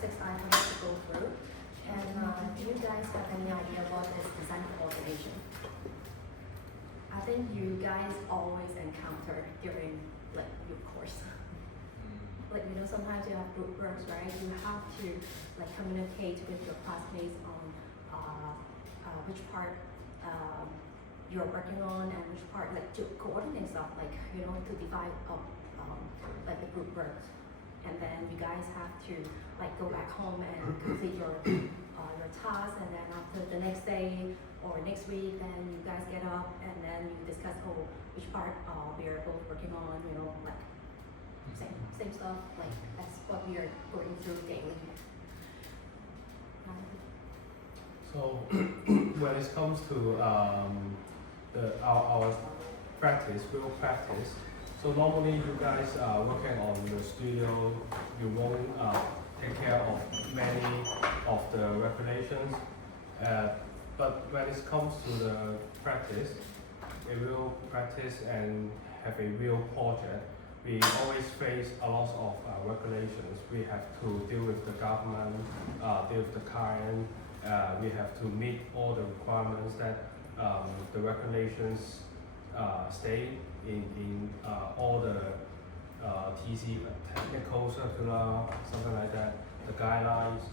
6 items to go through. And do you guys have any idea what is design coordination? I think you guys always encounter during like your course. Like sometimes you have group works, right? You have to like communicate with your classmates on which part you're working on and which part like to coordinate stuff, like to divide up like the group works, and then you guys have to like go back home and complete your task, and then after the next day or next week, then you guys get up and then you discuss which part we are both working on, like same stuff, like that's what we are going through daily. So when it comes to our practice, real practice, so normally you guys are working on the studio, you won't take care of many of the regulations, but when it comes to the practice, a real practice and have a real project, we always face a lot of regulations. We have to deal with the government, deal with the client. We have to meet all the requirements that the regulations state in all the TC technical circular, something like that, the guidelines.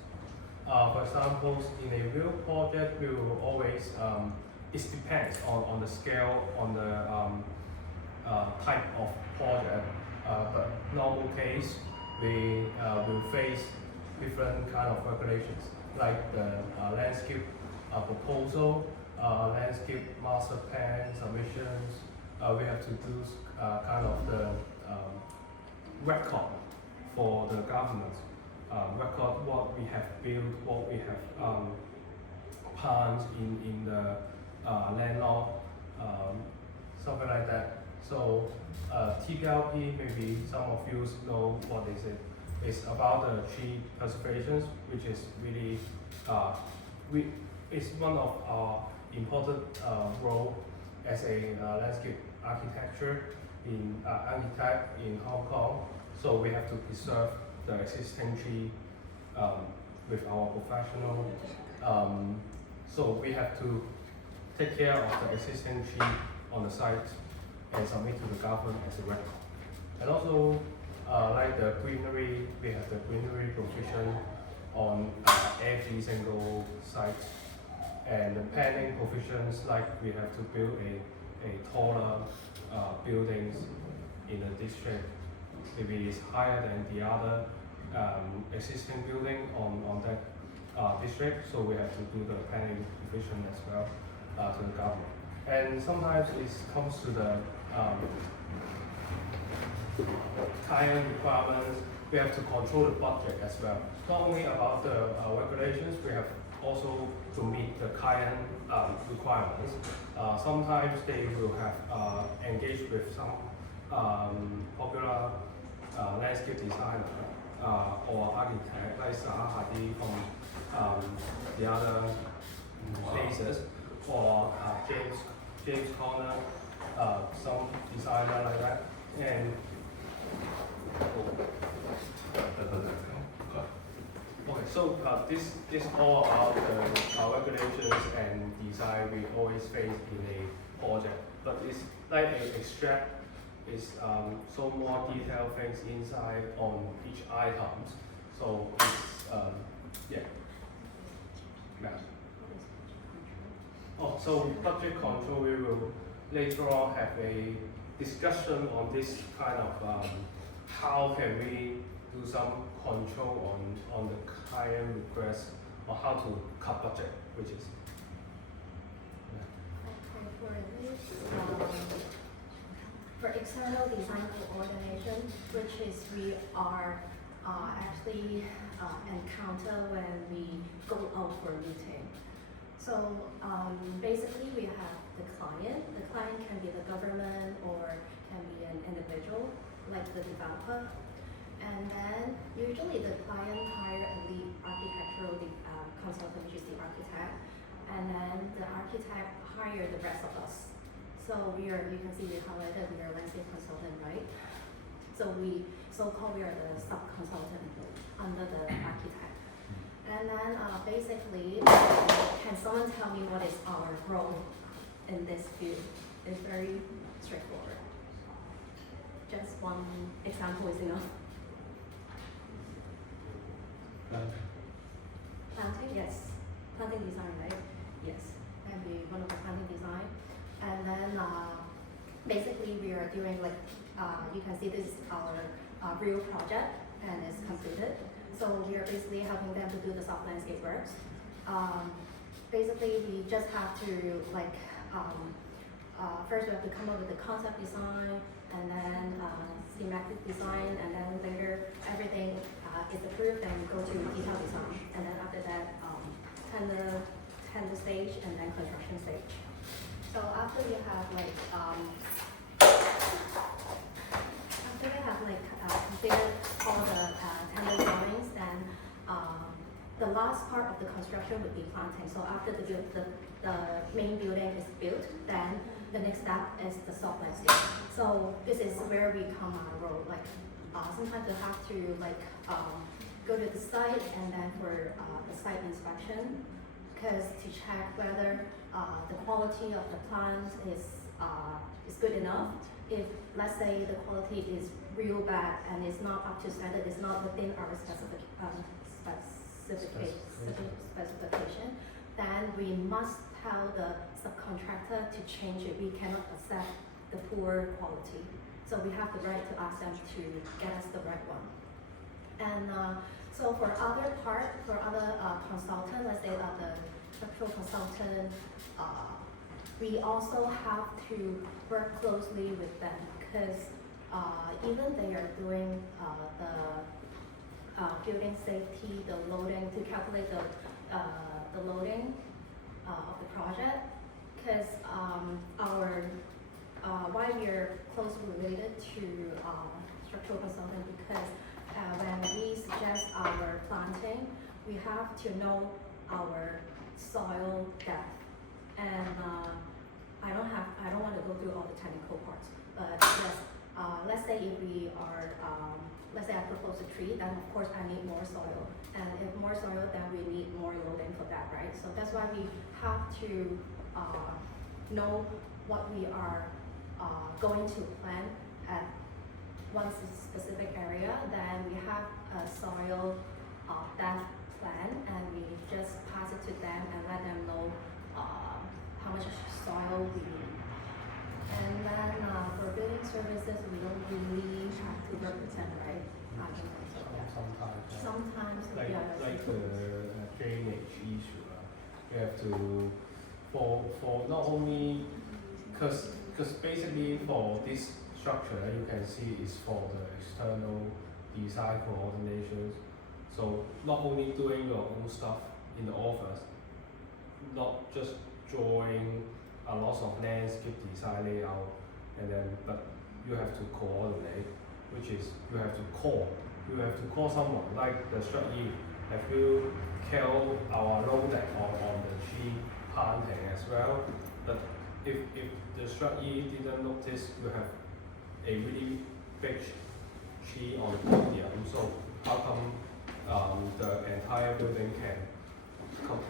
For example, in a real project, we will always, it depends on the scale, on the type of project, but normal case, we will face different kind of regulations, like the landscape proposal, landscape master plan submissions. We have to do kind of the record for the government, record what we have built, what we have planned in the landlord, something like that. So TPLP, maybe some of you know what is it. It's about the tree preservations, which is really it's one of our important role as a landscape architect in Hong Kong. So we have to preserve the existing tree with our professional. So we have to take care of the existing tree on the site and submit to the government as a record. And also, like the greenery, we have the greenery provision on every single site. And the planning provisions, like we have to build a taller buildings in the district. Maybe it's higher than the other existing building on that district, so we have to do the planning provision as well to the government. And sometimes it comes to the client requirements. We have to control the budget as well. Not only about the regulations, we have also to meet the client requirements. Sometimes they will have engaged with some popular landscape designer or architect like Zaha Hadid from the other places, or James Conner, some designer like that. And okay, so this all about the regulations and design we always face in a project, but it's like an extract. Is so more detailed things inside on each item. So it's yeah. Oh, so budget control, we will later on have a discussion on this kind of how can we do some control on the client request, or how to cut budget, which is for this. For external design coordination, which is we are actually encounter when we go out for a meeting. So basically we have the client. The client can be the government or can be an individual, like the developer. And then usually the client hire a lead architectural consultant, which is the architect. And then the architect hire the rest of us. So you can see we highlighted we are landscape consultant, right? So we are the sub-consultant under the architect. And then basically, can someone tell me what is our role in this field? It's very straightforward. Just one example is enough. Planting, yes. Planting design, right? Yes. And we one of the planting design. And then basically we are doing like you can see this is our real project and it's completed. So we are basically helping them to do the soft landscape works. Basically we just have to like first we have to come up with the concept design and then schematic design, and then later everything is approved and go to detail design, and then after that tender stage and then construction stage. So after we have like completed all the tender drawings, then the last part of the construction would be planting. So after the main building is built, then the next step is the soft landscape. So this is where we come on our role. Like sometimes we have to like go to the site and then for the site inspection, because to check whether the quality of the plants is good enough. If let's say the quality is real bad and it's not up to standard, it's not within our specification, then we must tell the subcontractor to change it. We cannot accept the poor quality. So we have the right to ask them to get us the right one. And so for other consultant, let's say the structural consultant, we also have to work closely with them because even they are doing the building safety, the loading, to calculate the loading of the project, because why we are closely related to structural consultant, because when we suggest our planting, we have to know our soil depth. And I don't want to go through all the technical parts, but yes, let's say if we are, let's say I propose a tree, then of course I need more soil. And if more soil, then we need more loading for that, right? So that's why we have to know what we are going to plant at one specific area. Then we have a soil depth plan, and we just pass it to them and let them know how much soil we need. And then for building services, we don't really have to represent, right? Sometimes, like the drainage issue, you have to for not only because basically for this structure you can see is for the external design coordinations. So not only doing your own stuff in the office, not just drawing a lot of landscape design layout, and then but you have to coordinate, which is you have to call someone like the Struyi. Have you killed our loading on the tree planting as well? But if the Struyi didn't notice, you have a really big tree on the podium. So how come the entire building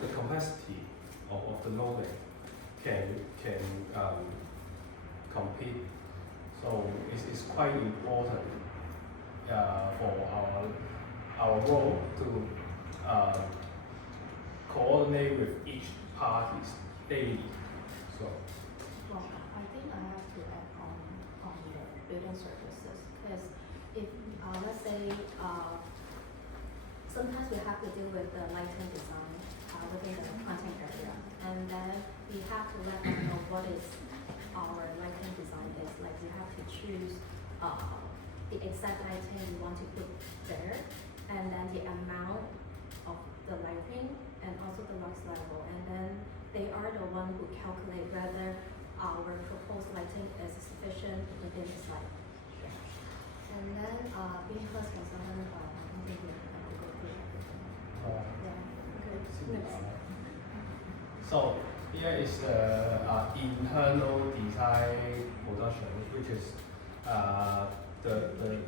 the capacity of the loading can compete? So it's quite important for our role to coordinate with each parties daily. So. Well, I think I have to add on the building services, because if let's say sometimes we have to deal with the lighting design within the planting area, and then we have to let them know what is our lighting design is. Like we have to choose the exact lighting we want to put there, and then the amount of the lighting and also the lux level, and then they are the one who calculate whether our proposed lighting is sufficient within the site. And then being first consultant, I don't think we have to go through everything. Next. So here is the internal design production, which is the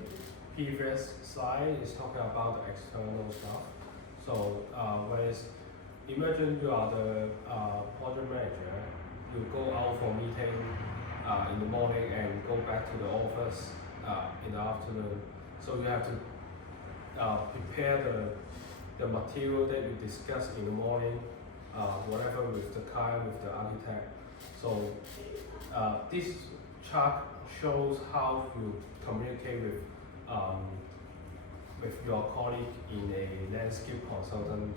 previous slide is talking about the external stuff. So when it's, imagine you are the project manager, you go out for meeting in the morning and go back to the office in the afternoon. So you have to prepare the material that you discuss in the morning, whatever with the client, with the architect. So this chart shows how you communicate with your colleague in a landscape consultant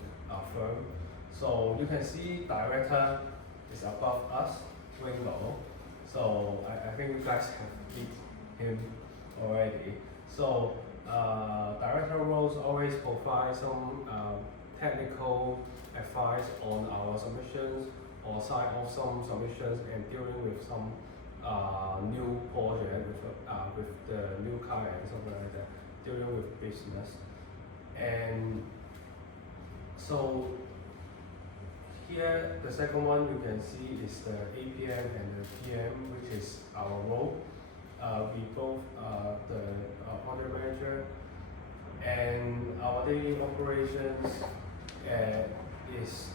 firm. So you can see director is above us, Wing Lo. So I think you guys have meet him already. So director roles always provide some technical advice on our submissions or sign off some submissions and dealing with some new project with the new client, something like that, dealing with business. And so here, the second one you can see is the APM and the PM, which is our role. We both the project manager, and our daily operations is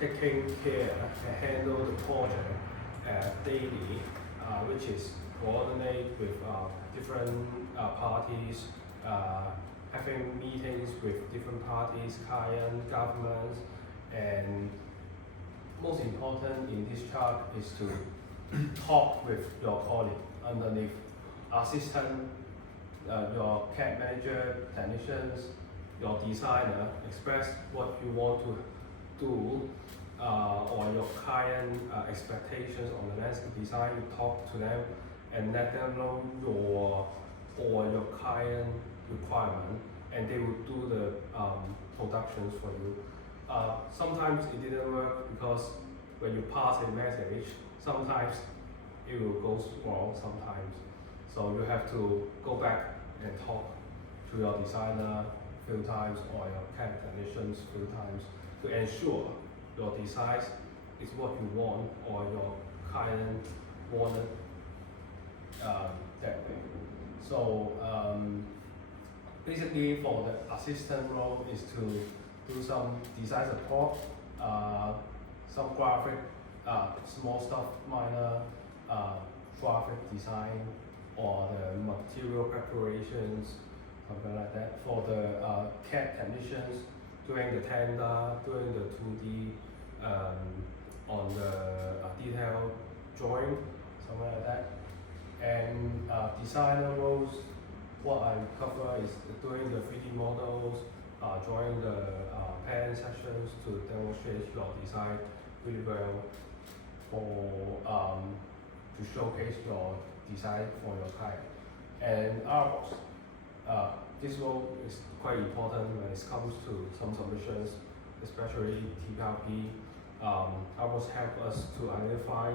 taking care and handle the project daily, which is coordinate with different parties, having meetings with different parties, client, governments, and most important in this chart is to talk with your colleague underneath, assistant, your CAD manager, technicians, your designer, express what you want to do or your client expectations on the landscape design. You talk to them and let them know your client requirement, and they will do the productions for you. Sometimes it didn't work because when you pass a message, sometimes it will go wrong sometimes. So you have to go back and talk to your designer a few times or your CAD technicians a few times to ensure your design is what you want or your client wanted that way. So basically for the assistant role is to do some design support, some graphic, small stuff, minor graphic design, or the material preparations, something like that. For the CAD technicians, doing the tender, doing the 2D on the detailed drawing, something like that. And designer roles, what I cover is doing the 3D models, drawing the pen sessions to demonstrate your design really well for to showcase your design for your client. And artworks, this role is quite important when it comes to some submissions, especially TPRP. Artworks help us to identify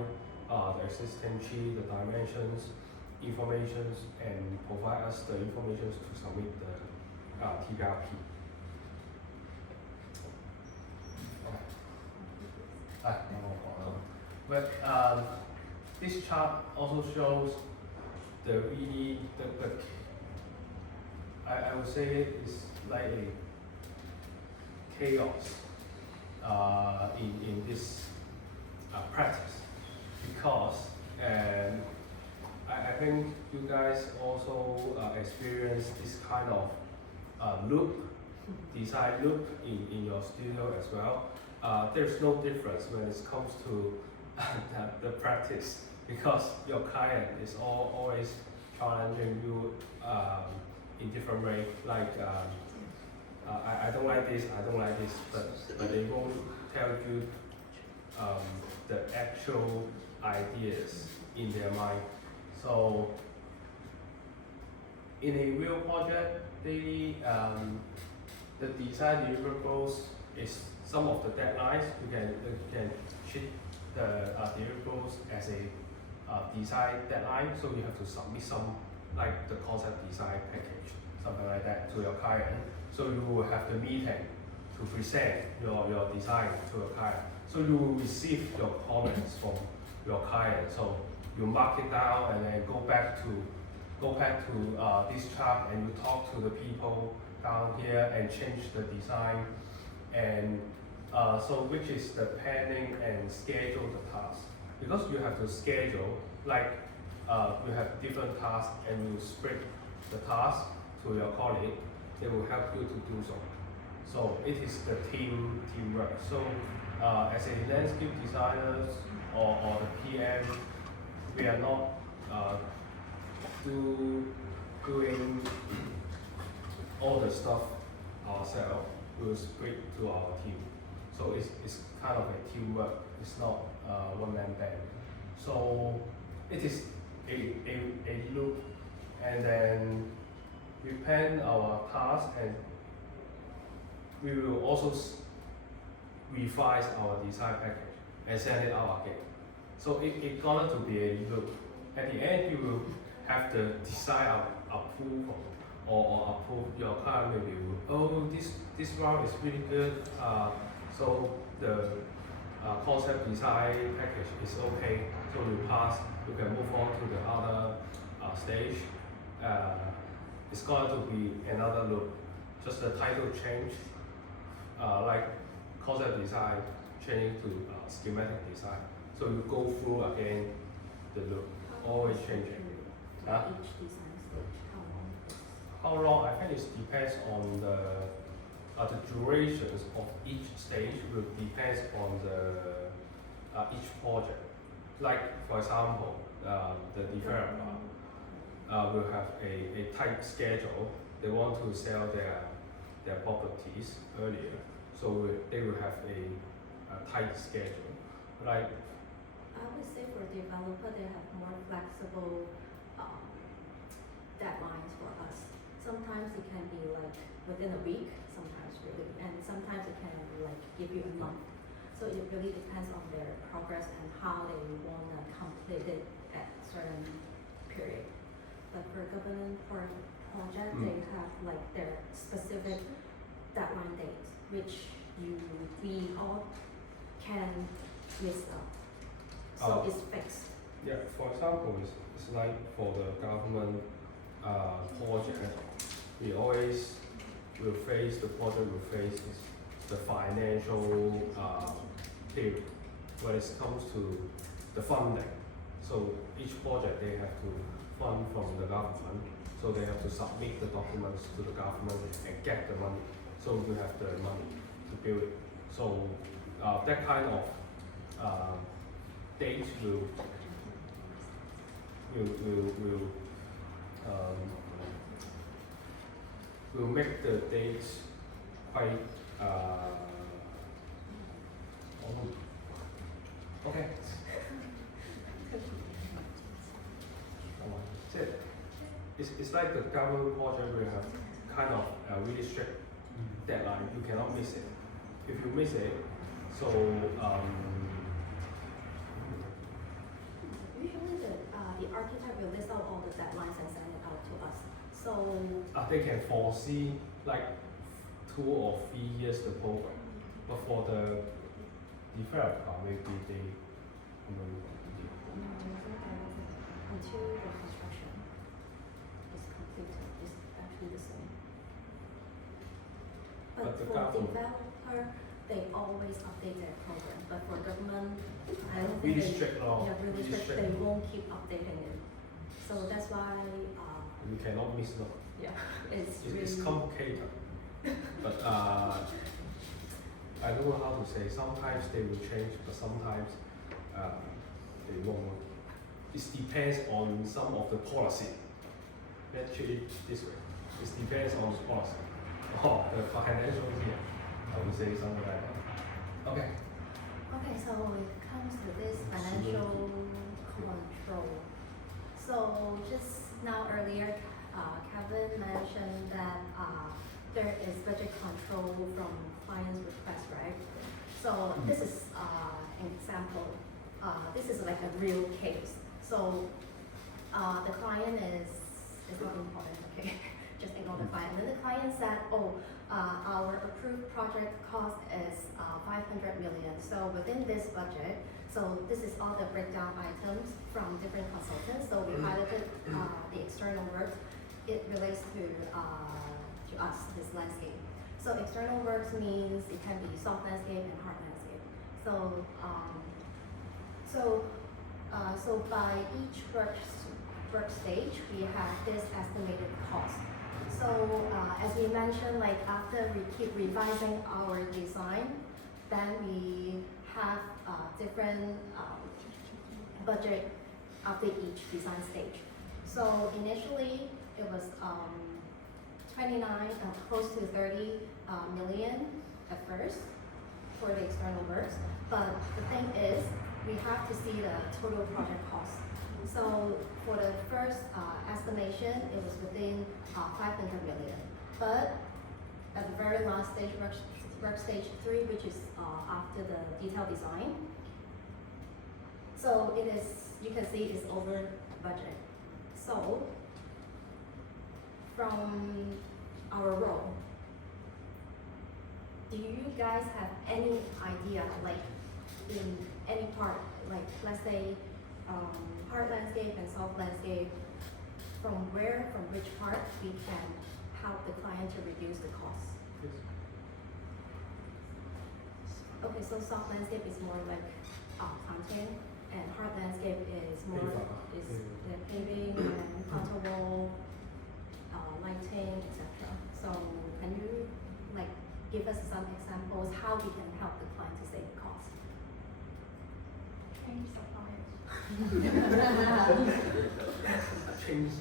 the existing tree, the dimensions, informations, and provide us the information to submit the TPRP. But this chart also shows the really I would say it's like a chaos in this practice, because I think you guys also experience this kind of loop, design loop in your studio as well. There's no difference when it comes to the practice, because your client is always challenging you in different ways. Like I don't like this, I don't like this, but they won't tell you the actual ideas in their mind. So in a real project, the design deliverables is some of the deadlines. You can treat the deliverables as a design deadline, so you have to submit some, like the concept design package, something like that, to your client. So you will have the meeting to present your design to your client. So you will receive your comments from your client. So you mark it down and then go back to go back to this chart and you talk to the people down here and change the design, and so which is the planning and schedule the task, because you have to schedule, like you have different tasks and you split the task to your colleague, they will help you to do so. So it is the teamwork. So as a landscape designers or the PM, we are not doing all the stuff ourselves. We will split to our team. So it's kind of a teamwork. It's not one man band. So it is a loop, and then we plan our task, and we will also revise our design package and send it out again. So it gonna to be a loop. At the end, you will have the design approval or approve your client review. Oh, this round is really good. So the concept design package is okay. So you pass, you can move on to the other stage. It's going to be another loop. Just the title change, like concept design changing to schematic design. So you go through again the loop, always changing. Huh? Each design stage, how long? How long? I think it depends on the durations of each stage. Will depends on the each project. Like for example, the developer will have a tight schedule. They want to sell their properties earlier, so they will have a tight schedule. Like I would say for developer, they have more flexible deadlines for us. Sometimes it can be like within a week, sometimes really, and sometimes it can like give you a month. So it really depends on their progress and how they want to complete it at certain period. But for government project, they have like their specific deadline dates, which we all can miss out. So it's fixed. yeah, for example, it's like for the government project, we always will face the project will face is the financial period when it comes to the funding. So each project they have to fund from the government, so they have to submit the documents to the government and get the money. So you have the money to build it. So that kind of date will make the dates quite okay. It's like the government project will have kind of a really strict deadline. You cannot miss it. If you miss it, so Usually the architect will list out all the deadlines and send it out to us. So they can foresee like 2 or 3 years the program, but for the developer, maybe they, until the construction is completed, it's actually the same. But But the for government- developer, they always update their program. But for government, I don't really think strict law. yeah, really strict. They won't keep updating it. So that's why You cannot miss no. yeah, it's really It's complicated, but I don't know how to say. Sometimes they will change, but sometimes they won't. It depends on some of the policy. Let's treat it this way. It depends on the policy. Oh, the financial here. I would say something like that. Okay. Okay, so it comes to this financial control. So just now earlier, Kevin mentioned that there is budget control from client's request, right? So this is an example. This is like a real case. So the client is not important, okay? just ignore the client. And then the client said, oh, our approved project cost is 500 million. So within this budget, so this is all the breakdown items from different consultants. So we highlighted the external work. It relates to us, this landscape. So external works means it can be soft landscape and hard landscape. So so by each work stage, we have this estimated cost. So as we mentioned, like after we keep revising our design, then we have different budget after each design stage. So initially it was 29, close to 30 million at first for the external works. But the thing is, we have to see the total project cost. So for the first estimation, it was within 500 million. But at the very last stage, work stage 3, which is after the detailed design, so it is, you can see it's over budget. So from our role, do you guys have any idea, like in any part, like let's say hard landscape and soft landscape, from which part we can help the client to reduce the cost? Okay, so soft landscape is more like planting, and hard landscape is more is the paving and contour wall, lighting, etc. So can you like give us some examples how we can help the client to save cost? Change suppliers. Change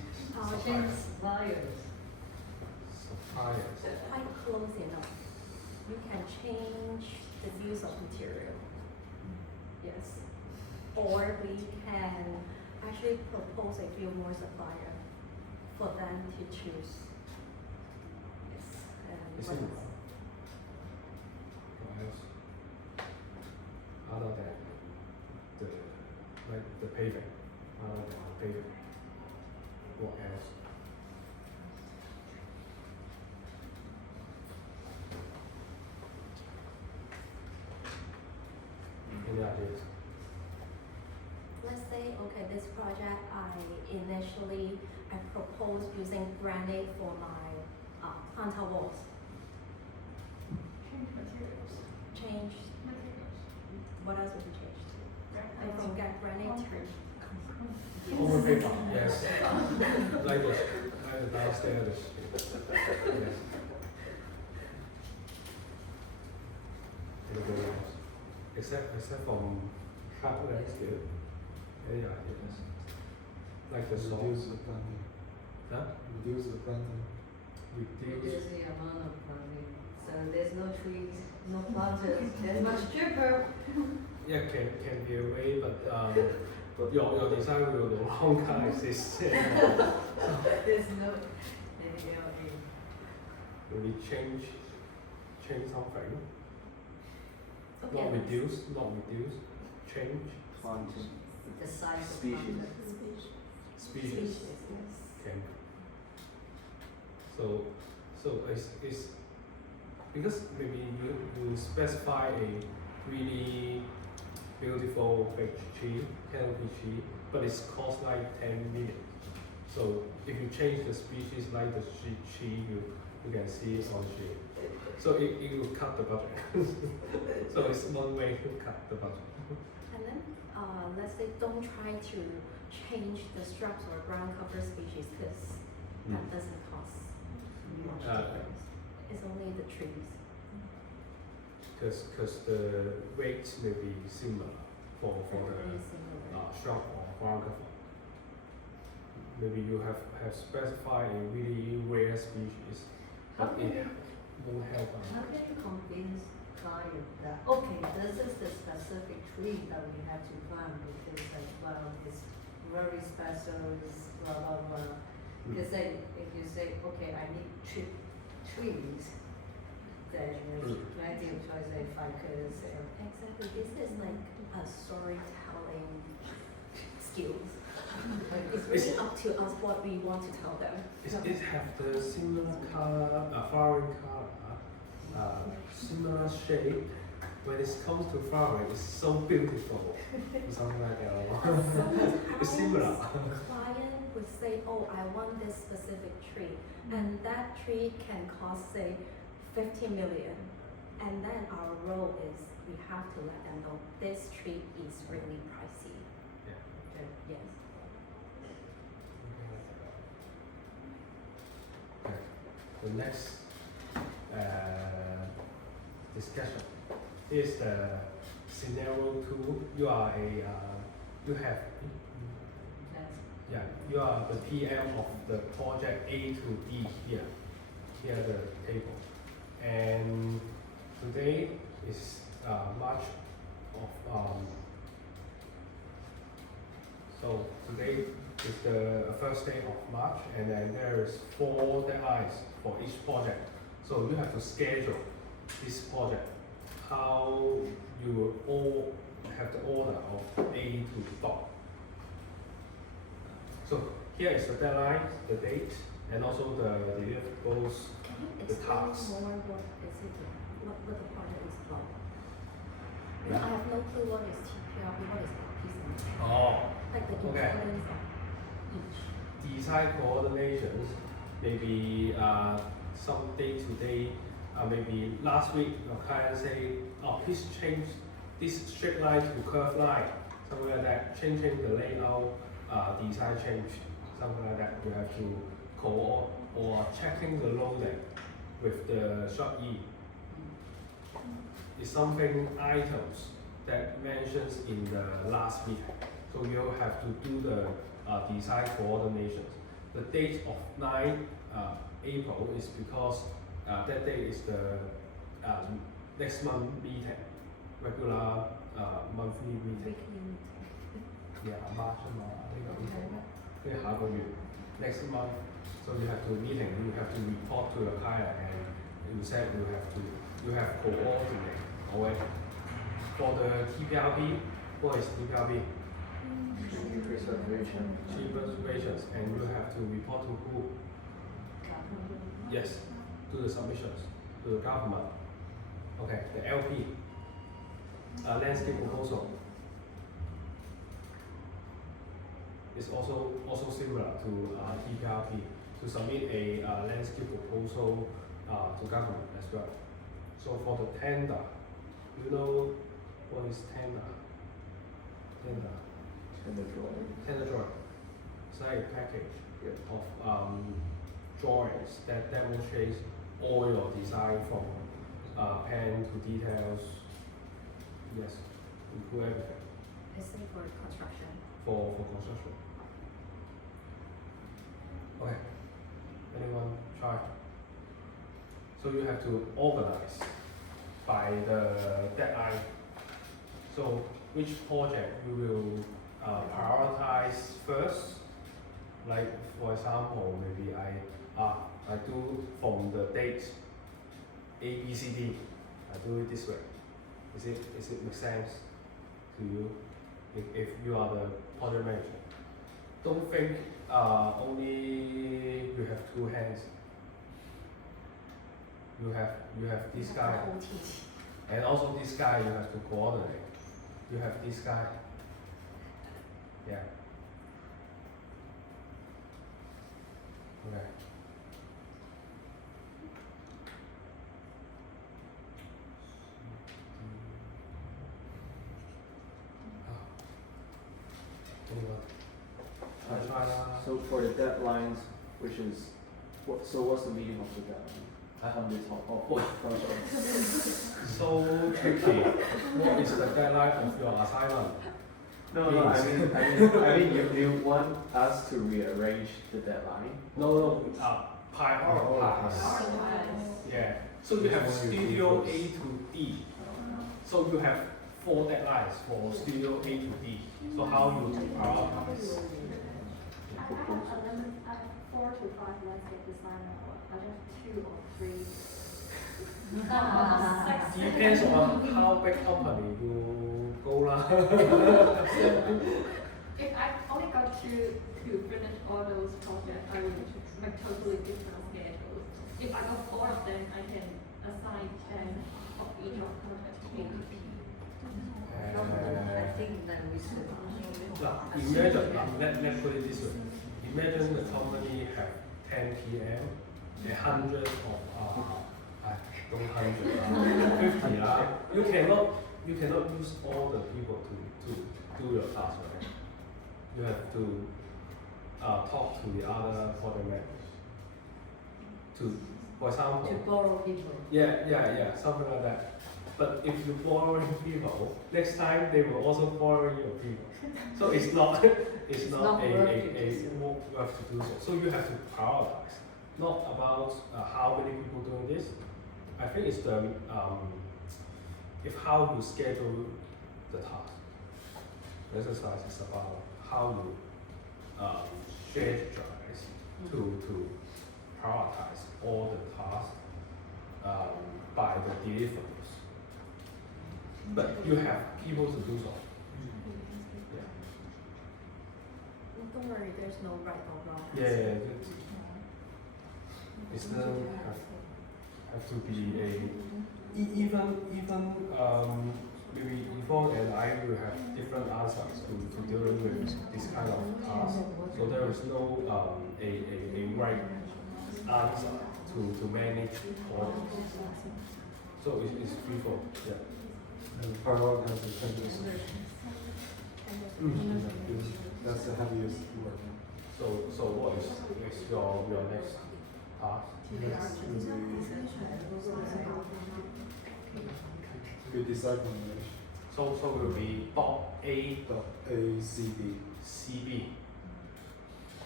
Change suppliers. suppliers. Quite close enough. You can change the use of material. Yes. Or we can actually propose a few more suppliers for them to choose. Yes. And Is what it else? what else? Other than the paving. Other than the paving. What else? Any ideas? Let's say, okay, this project I proposed using granite for my planter walls. Change materials. Change, Materials. what else would you change to? I Granite. from granite to Over paper, yes. Like the downstairs. Yes. Anything else? Except from hard landscape. Any ideas? Like the salt. Reduce the planting. Huh? Reduce the planting. Reduce. Reduce the amount of planting. So there's no trees, no planters, it's much cheaper. Yeah, can be a way, but your design will no longer exist. There's no, Maybe change something. okay. Not reduce, change Planting. the size of Species. planters. species. Yes. Okay. So it's because maybe you specify a really beautiful big tree, canopy tree, but it's cost like 10 million. So if you change the species like the tree, you can see it on the tree. So it will cut the budget. So it's one way to cut the budget. And then, let's say don't try to change the shrubs or ground cover species because that doesn't cost much difference. It's only the trees. Because the rates may be similar for Very the similar. shrub or ground cover. Maybe you have specified a really rare species, but How can it you- won't help. How can you convince client that, okay, this is the specific tree that we have to plant because like, well, it's very special, it's blah, blah, blah. Because if you say, okay, I need trees, then there's plenty of choice, like ficus and Exactly. This is like a storytelling skills. It's really up to us what we want to tell them. It have the similar color, flowering color, similar shape. When it comes to flowering, it's so beautiful. Something like that. It's similar. Client would say, oh, I want this specific tree, and that tree can cost, say, 50 million. And then our role is we have to let them know this tree is really pricey. Yeah. Yes. Okay. The next discussion is the scenario 2. You are you have, you are the PM of the project A to E here the table. And today is March of, so today is the first day of March, and then there is 4 deadlines for each project. So you have to schedule this project, how you will all have the order of A to top. So here is the deadline, the date, and also the deliverables. Can you The explain task. more what is it, what the project is about? Because I have no clue what is TPRP, what is PCM. Oh, Like the Okay. importance of each. design coordinations, maybe some day to day, maybe last week your client say, oh, please change this straight line to curved line, something like that, changing the layout, design change, something like that. You have to call or checking the loading with the short E. It's something items that mentions in the last meeting. So you have to do the design coordinations. The date of 9 April is because that day is the next month meeting, regular monthly meeting. Weekly meeting. March 呢個下個月 next month. So you have to meeting, you have to report to your client, and you said you have coordinate already. For the TPRP, what is TPRP? Tree preservation. Tree preservations, and you have to report to who? Yes, to the submissions, to the government. Okay, the LP, landscape proposal. Is also similar to TPRP, to submit a landscape proposal to government as well. So for the tender, you know what is tender? Tender. And the drawing. Tender drawing. It's like a package Yeah. of drawings that demonstrates all your design from pen to details. Yes, include everything It's safe for construction. for construction. Okay. Anyone try? So you have to organize by the deadline. So which project you will prioritize first? Like for example, maybe I do from the date A, B, C, D. I do it this way. Is it make sense to you? If you are the project manager, don't think only you have 2 hands. You have this guy, OT. and also this guy you have to coordinate. You have this guy. Yeah. Okay. Anyone? Try lah. So for the deadlines, which is, what's the meaning of the deadline? On this one, So tricky. What is the deadline of your assignment? No, I mean, you want us to rearrange the deadline? No, prioritize. Yeah. So you have studio A to D. So you have 4 deadlines for studio A to D. So how you prioritize? I have 4 to 5 landscape designer, I just 2 or 3. Depends on how big company you go lah. If I to finish all those projects, I would like totally different schedules. If I got 4 of them, I can assign 10 of each of project to ADP. I think that we should. Now, imagine, let's put it this way. Imagine the company have 10 PM, 100 of, don't 100, 50 you cannot use all the people to do your task, right? You have to talk to the other project managers. For example, To borrow people. yeah, something like that. But if you borrowing people, next time they will also borrow your people. So it's not not a worth it. work to do so. So you have to prioritize, not about how many people doing this. I think it's the if how you schedule the task. Exercise is about how you strategize to prioritize all the tasks by the deliverables. But you have people to do so. Yeah. Don't worry, there's no right or wrong Yeah, answer. it doesn't have to be even maybe Yvonne and I will have different answers to dealing with this kind of task. So there is no a right answer to manage all. So it's free for yeah. And prioritize the tenders. That's the heaviest work. So what is your next task? Next will be design combination. So will be dot A ACD. CB.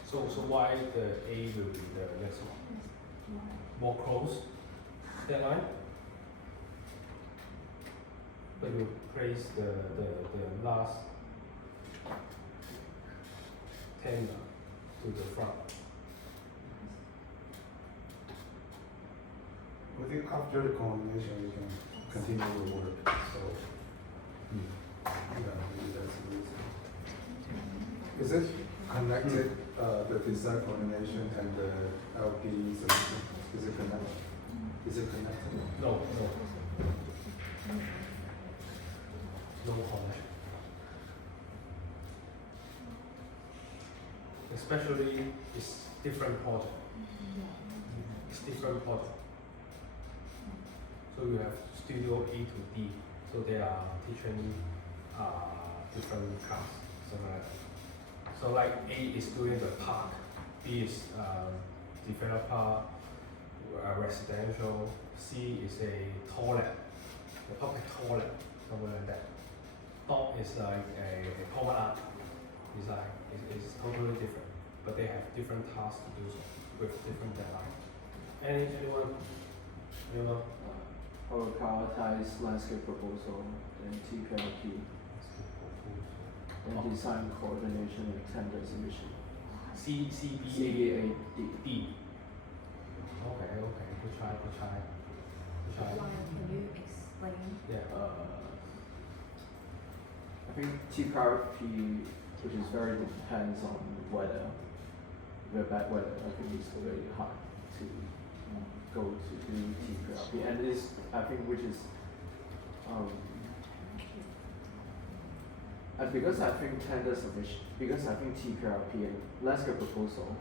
So why the A will be the next one? More close deadline? But you place the last tender to the front. I think after the combination, we can continue the work. So, yeah, maybe that's the reason. Is it connected, the design coordination and the LP solution? Is it connected? Is it connected? No. No connection. Especially it's different project. It's different project. So you have studio A to D. So they are teaching different classes, something like that. So like A is doing the park, B is developer, residential, C is a toilet, a public toilet, something like that. Dot is like a common art. It's like it's totally different, but they have different tasks to do so with different deadlines. Anyone? I will prioritize landscape proposal and TPLP and design coordination and tender submission. CBA CBAD. D. Okay, good try. Can you explain? Yeah. I think TPRP, which is very depends on weather. Very bad weather, I think it's very hard to go to do TPRP, and this I think which is and because I think tender submission, because I think TPRP and landscape proposal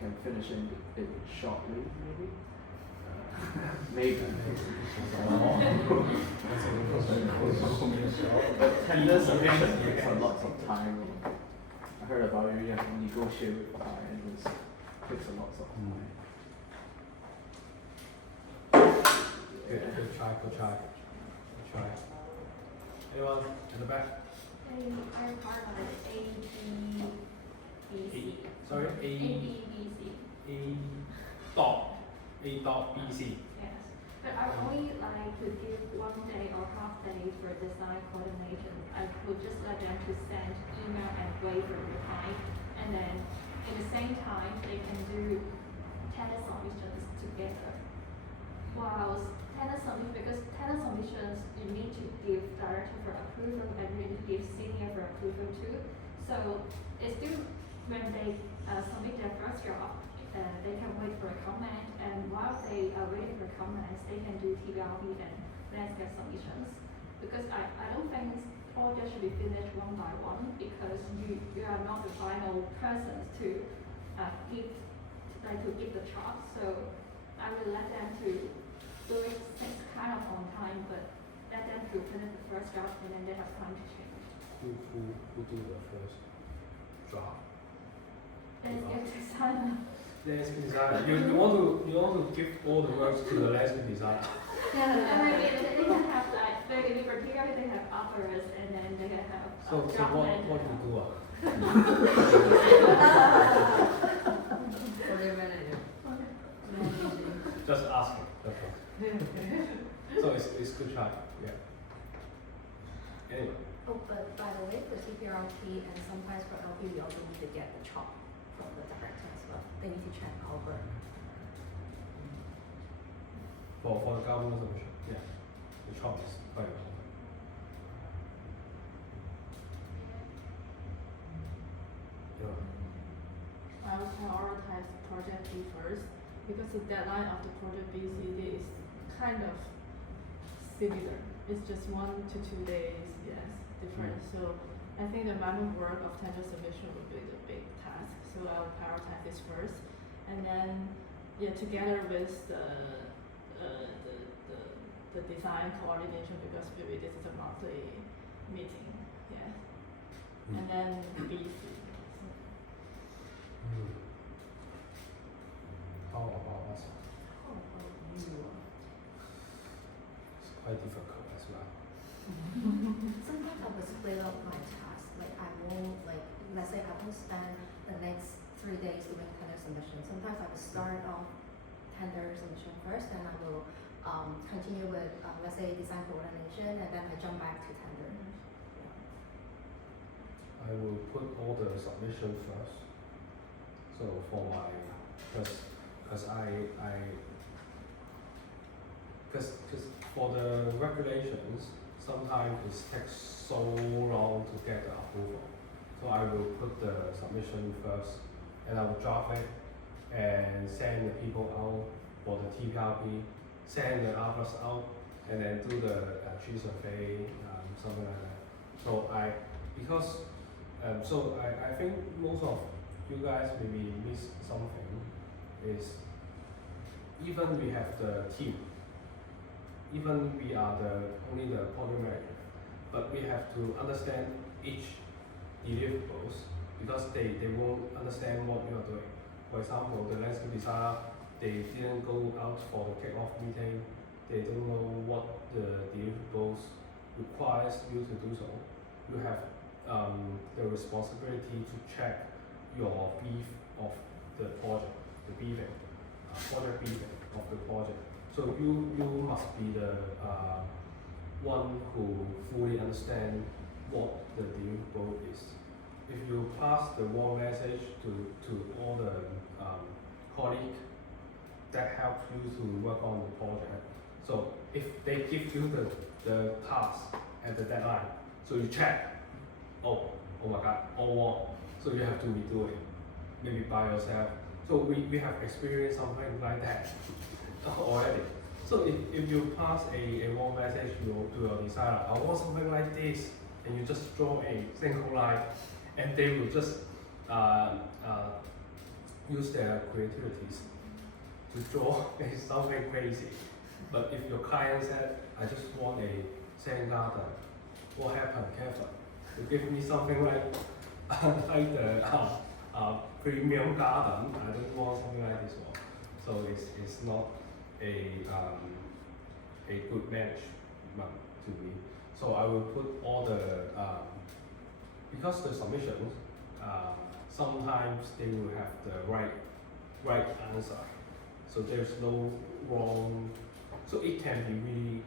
can finish it shortly, maybe. Maybe. But tender submission takes a lot of time. I heard about it, you have to negotiate with the client, it takes a lot of time. Good try. Anyone in the back? I prioritize A, B, B, C. Sorry, A, B, B, C. A dot B C. Yes, but I only like to give 1 day or half day for design coordination. I would just let them to send email and wait for reply, and then in the same time they can do tenant submissions together. While tenant submissions, because tenant submissions you need to give director for approval and you need to give senior for approval too. So it's still, when they submit their first draft, they can wait for a comment, and while they are waiting for comments, they can do TBRB and landscape submissions. Because I don't think project should be finished one by one, because you are not the final person to give the chart. So I will let them to do it kind of on time, but let them to finish the first draft, and then they have time to change. Who do the first draft? Landscape designer. Landscape designer. You want to give all the works to the landscape designer. And maybe they can have like, maybe for TBRB they have others, and then they can have So draft what manager. you do? Project manager. Just asking. Okay. So it's good try. Yeah. Anyway. Oh, but by the way, for TPRP and sometimes for LP, we also need to get the chart from the director as well. They need to check our work. For the government submission, yeah, the chart is quite important. Yeah. I will prioritize project B first because the deadline of the project B CD is kind of similar. It's just 1 to 2 days, yes, different. So I think the amount of work of tender submission would be the big task. So I will prioritize this first, and then together with the design coordination, because maybe this is a monthly meeting, yeah, and then BC. How about us? How about you? It's quite difficult as well. Sometimes I will split up my tasks. Like I won't let's say I won't spend the next 3 days doing tender submission. Sometimes I will start off tender submission first, and I will continue with let's say design coordination, and then I jump back to tender. I will put all the submission first. So for my, because for the regulations, sometimes it takes so long to get the approval. So I will put the submission first, and I will draft it and send the people out for the TPRP, send the others out, and then do the tree survey, something like that. So I think most of you guys maybe miss something is even we have the team, even we are only the project manager, but we have to understand each deliverables because they won't understand what you are doing. For example, the landscape designer, they didn't go out for the kick-off meeting, they don't know what the deliverables requires you to do so. You have the responsibility to check your brief of the project, the briefing, project briefing of the project. So you must be the one who fully understand what the deliverable is. If you pass the wrong message to all the colleagues, that helps you to work on the project. So if they give you the task at the deadline, so you check, oh my god, all wrong. So you have to redo it, maybe by yourself. So we have experienced something like that already. So if you pass a wrong message to your designer, I want something like this, and you just draw a single line, and they will just use their creativities to draw something crazy. But if your client said, I just want a sand garden, what happened, Kevin? You give me something like like the premium garden. I don't want something like this one. So it's not a good management to me. So I will put all the because the submissions sometimes they will have the right answer. So there's no wrong. So it can be really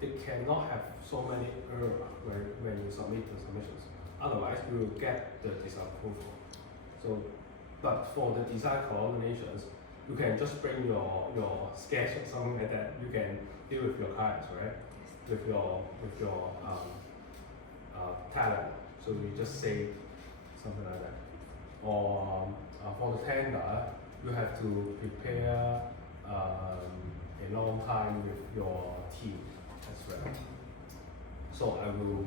it cannot have so many errors when you submit the submissions. Otherwise, you will get the disapproval. So, but for the design coordinations, you can just bring your sketch or something like that. You can deal with your clients, right? With your talent. So you just say something like that. Or for the tender, you have to prepare a long time with your team as well. So I will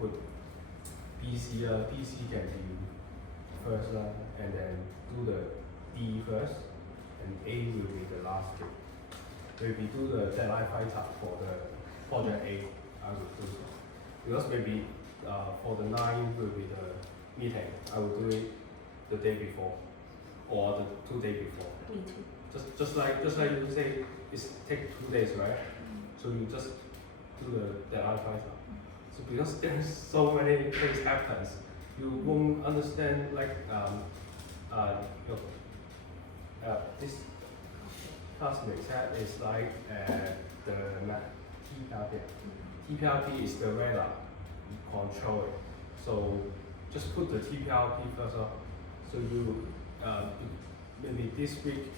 put BC, BC can be first one, and then do the D first, and A will be the last thing. Maybe do the deadline fighter for the project A, I will do so. Because maybe for the 9 will be the meeting, I will do it the day before, or the 2 days before. Me too. Just like you say, it's take 2 days, right? So you just do the deadline fighter. So because there's so many things happens, you won't understand like this classmate chat is like the TPLP. TPLP is the radar control it. So just put the TPLP first off. So you maybe this week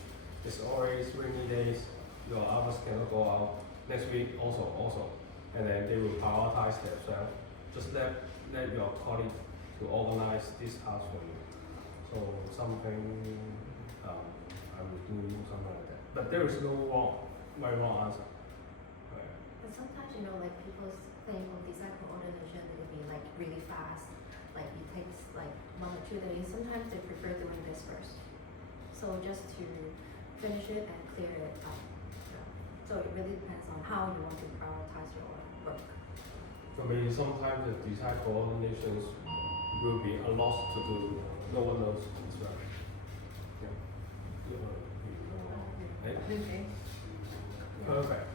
is always rainy days, your hours cannot go out. Next week also, and then they will prioritize themselves. Just let your colleague to organize this task for you. So something I will do something like that. But there is no very wrong answer. Right. But sometimes, you know, like people think of design coordination, it will be like really fast. Like it takes like 1 or 2 days. Sometimes they prefer doing this first. So just to finish it and clear it up. You know. So it really depends on how you want to prioritize your work. For me, sometimes the design coordinations will be a lot to do. No one knows as well. Yeah. Right? Okay. Perfect.